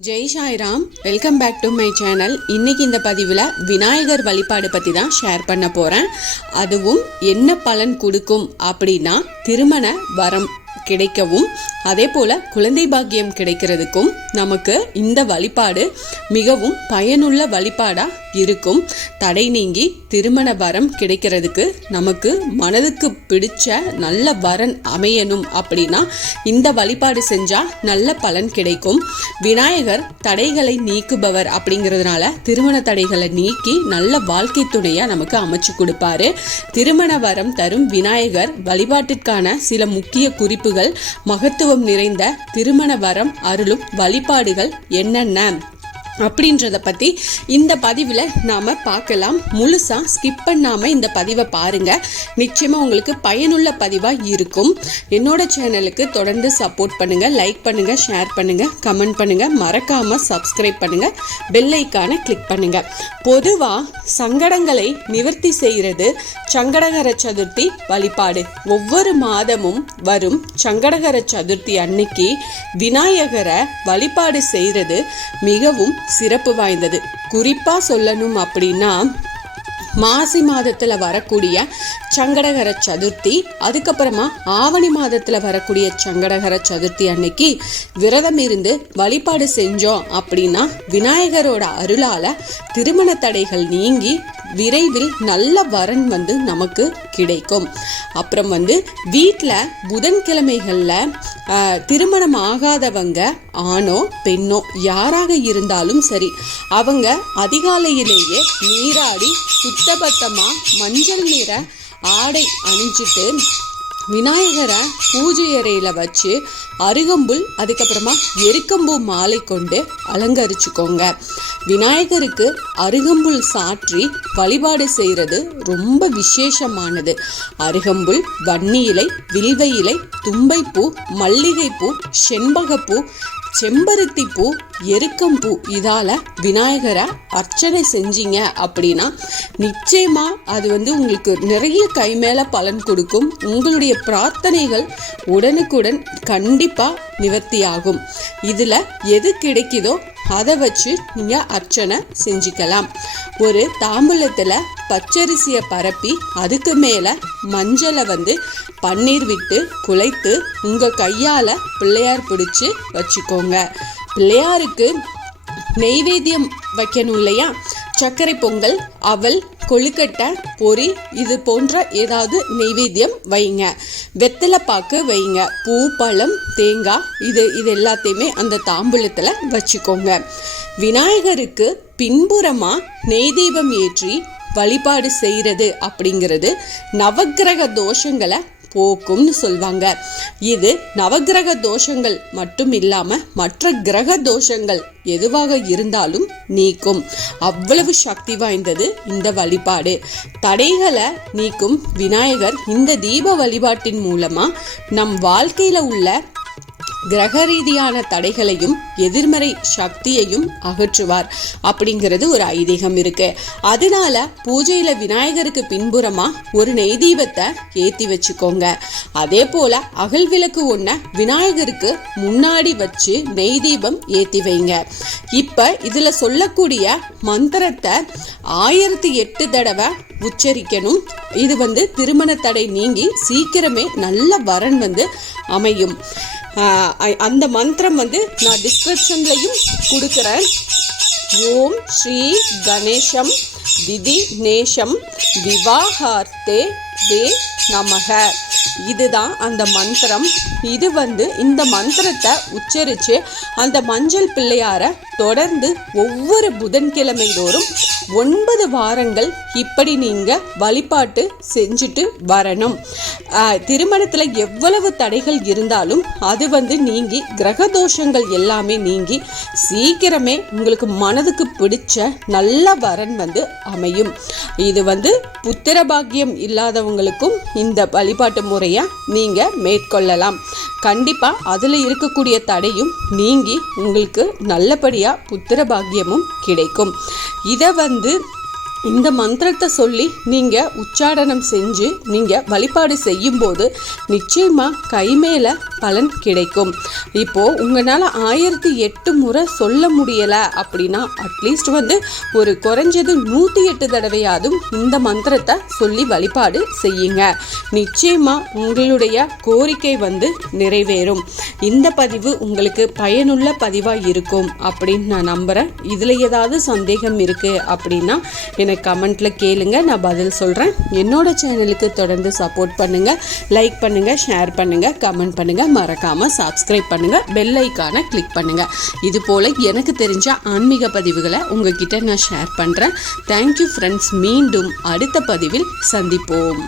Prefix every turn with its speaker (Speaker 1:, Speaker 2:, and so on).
Speaker 1: Jai Sairam welcome back to my channel. இன்னைக்கு இந்த பதிவில் விநாயகர் வழிபாடு பற்றி தான் ஷேர் பண்ண போகிறேன் அதுவும் என்ன பலன் கொடுக்கும் அப்படின்னா திருமண வரம் கிடைக்கவும் அதே போல் குழந்தை பாக்கியம் கிடைக்கிறதுக்கும் நமக்கு இந்த வழிபாடு மிகவும் பயனுள்ள வழிபாடாக இருக்கும். தடை நீங்கி திருமண வரம் கிடைக்கிறதுக்கு நமக்கு மனதுக்கு பிடிச்ச நல்ல வரன் அமையணும் அப்படின்னா இந்த வழிபாடு செஞ்சால் நல்ல பலன் கிடைக்கும். விநாயகர் தடைகளை நீக்குபவர் அப்படிங்கிறதுனால திருமண தடைகளை நீக்கி நல்ல வாழ்க்கை துணையா நமக்கு அமைச்சு கொடுப்பாரு. திருமண வரம் தரும் விநாயகர் வழிபாட்டிற்கான சில முக்கிய குறிப்புகள் மகத்துவம் நிறைந்த திருமண வரம் அருளும் வழிபாடுகள் என்னென்ன? அப்படின்றத பற்றி இந்த பதிவில் நாம் பார்க்கலாம். முழுசாக ஸ்கிப் பண்ணாமல் இந்த பதிவை பாருங்கள் நிச்சயமாக உங்களுக்கு பயனுள்ள பதிவாக இருக்கும். என்னோட சேனலுக்கு தொடர்ந்து சப்போர்ட் பண்ணுங்கள் லைக் பண்ணுங்கள் ஷேர் பண்ணுங்கள் கமெண்ட் பண்ணுங்கள் மறக்காமல் சப்ஸ்கிரைப் பண்ணுங்கள் பெல் ஐக்கானை கிளிக் பண்ணுங்கள் பொதுவாக சங்கடங்களை நிவர்த்தி செய்கிறது சங்கடகர சதுர்த்தி வழிபாடு. ஒவ்வொரு மாதமும் வரும் சங்கடகர சதுர்த்தி அன்னைக்கு விநாயகரை வழிபாடு செய்கிறது மிகவும் சிறப்பு வாய்ந்தது. குறிப்பாக சொல்லணும் அப்படின்னா மாசி மாதத்தில் வரக்கூடிய சங்கடகர சதுர்த்தி அதுக்கப்புறமா ஆவணி மாதத்தில் வரக்கூடிய சங்கடகர சதுர்த்தி அன்னைக்கு விரதம் இருந்து வழிபாடு செஞ்சோம் அப்படின்னா விநாயகரோட அருளால் திருமண தடைகள் நீங்கி விரைவில் நல்ல வரன் வந்து நமக்கு கிடைக்கும். அப்புறம் வந்து வீட்டில் புதன்கிழமைகளில் திருமணம் ஆகாதவங்க ஆணோ பெண்ணோ யாராக இருந்தாலும் சரி அவங்க அதிகாலையிலேயே நீராடி சுத்தபத்தமாக மஞ்சள் நிற ஆடை அணிஞ்சிட்டு விநாயகரை பூஜை அறையில் வச்சு அருகம்புல் அதுக்கப்புறமா எருக்கம்பூ மாலை கொண்டு அலங்கரிச்சுக்கோங்க. விநாயகருக்கு அருகம்புல் சாற்றி வழிபாடு செய்கிறது ரொம்ப விசேஷமானது. அருகம்புல் வன்னி இலை வில்வ இலை தும்பைப்பூ மல்லிகைப்பூ செண்பகப்பூ செம்பருத்தி பூ எருக்கம் பூ இதால் விநாயகரை அர்ச்சனை செஞ்சீங்க அப்படின்னா நிச்சயமாக அது வந்து உங்களுக்கு நிறைய கை மேலே பலன் கொடுக்கும். உங்களுடைய பிரார்த்தனைகள் உடனுக்குடன் கண்டிப்பாக நிவர்த்தியாகும். இதில் எது கிடைக்குதோ அதை வச்சு நீங்கள் அர்ச்சனை செஞ்சுக்கலாம். ஒரு தாம்பூலத்தில் பச்சரிசியை பரப்பி அதுக்கு மேலே மஞ்சளை வந்து பன்னீர் விட்டு குலைத்து உங்கள் கையால் பிள்ளையார் பிடிச்சி வச்சுக்கோங்க. பிள்ளையாருக்கு நெய்வேத்தியம் வைக்கணும் இல்லையா? சர்க்கரை பொங்கல் அவல் கொழுக்கட்டை பொரி இது போன்ற ஏதாவது நெய்வேத்தியம் வைங்க. வெத்தலை பாக்கு வைங்க. பூ பழம் தேங்காய் இது இது எல்லாத்தையுமே அந்த தாம்பூலத்தில் வச்சுக்கோங்க. விநாயகருக்கு பின்புறமாக நெய் தீபம் ஏற்றி வழிபாடு செய்கிறது அப்படிங்கிறது நவக்கிரக தோஷங்களை போக்கும்னு சொல்வாங்க. இது நவகிரக தோஷங்கள் மட்டும் இல்லாம மற்ற கிரக தோஷங்கள் எதுவாக இருந்தாலும் நீக்கும். அவ்வளவு சக்தி வாய்ந்தது இந்த வழிபாடு. தடைகளை நீக்கும் விநாயகர் இந்த தீப வழிபாட்டின் மூலமா நம் வாழ்க்கையில உள்ள கிரக ரீதியான தடைகளையும் எதிர்மறை சக்தியையும் அகற்றுவார். அப்படிங்கிறது ஒரு ஐதீகம் இருக்கு. அதனால பூஜையில விநாயகருக்கு பின்புறமா ஒரு நெய் தீபத்தை ஏத்தி வச்சுக்கோங்க. அதே போல அகல் விளக்கு ஒன்ன விநாயகருக்கு முன்னாடி வச்சு நெய் தீபம் ஏத்தி வைங்க. இப்ப இதுல சொல்லக்கூடிய மந்திரத்தை ஆயிரத்தி எட்டு தடவை உச்சரிக்கணும். இது வந்து திருமண தடை நீங்கி சீக்கிரமே நல்ல வரன் வந்து அமையும். அந்த மந்திரம் வந்து நான் டிஸ்கிரிப்ஷன்லையும் கொடுக்குறேன். ஓம் ஸ்ரீ கணேஷம் விதி நேஷம் விவாகார்த்தே தே நமக. இதுதான் அந்த மந்திரம். இது வந்து இந்த மந்திரத்தை உச்சரித்து அந்த மஞ்சள் பிள்ளையார தொடர்ந்து ஒவ்வொரு புதன்கிழமை தோறும் ஒன்பது வாரங்கள் இப்படி நீங்கள் வழிபாட்டு செஞ்சுட்டு வரணும். திருமணத்தில் எவ்வளவு தடைகள் இருந்தாலும் அது வந்து நீங்கி கிரக தோஷங்கள் எல்லாமே நீங்கி சீக்கிரமே உங்களுக்கு மனதுக்கு பிடிச்ச நல்ல வரன் வந்து அமையும். இது வந்து புத்திர பாக்கியம் இல்லாதவங்களுக்கும் இந்த வழிபாட்டு முறையை நீங்கள் மேற்கொள்ளலாம். கண்டிப்பாக அதில் இருக்கக்கூடிய தடையும் நீங்கி உங்களுக்கு நல்லபடியாக புத்திர பாக்கியமும் கிடைக்கும். இதை வந்து இந்த மந்திரத்தை சொல்லி நீங்கள் உச்சாடனம் செஞ்சு நீங்கள் வழிபாடு செய்யும்போது நிச்சயமாக கைமேல பலன் கிடைக்கும். இப்போது உங்களால் ஆயிரத்தி எட்டு முறை சொல்ல முடியலை அப்படின்னா அட்லீஸ்ட் வந்து ஒரு குறைஞ்சது நூற்றி எட்டு தடவையாதும் இந்த மந்திரத்தை சொல்லி வழிபாடு செய்யுங்க. நிச்சயமாக உங்களுடைய கோரிக்கை வந்து நிறைவேறும். இந்த பதிவு உங்களுக்கு பயனுள்ள பதிவாக இருக்கும் அப்படின்னு நான் நம்புகிறேன் இதில் ஏதாவது சந்தேகம் இருக்குது அப்படின்னா எனக்கு கமெண்ட்டில் கேளுங்க. நான் பதில் சொல்கிறேன் என்னோட சேனலுக்கு தொடர்ந்து சப்போர்ட் பண்ணுங்கள் லைக் பண்ணுங்கள் ஷேர் பண்ணுங்கள் கமெண்ட் பண்ணுங்கள் மறக்காமல் சப்ஸ்கிரைப் பண்ணுங்கள் பெல் ஐக்கானை கிளிக் பண்ணுங்கள் இது போல் எனக்கு தெரிஞ்ச ஆன்மீக பதிவுகளை உங்ககிட்ட நான் ஷேர் பண்ணுறேன் தேங்க்யூ ஃப்ரெண்ட்ஸ் மீண்டும் அடுத்த பதிவில் சந்திப்போம்.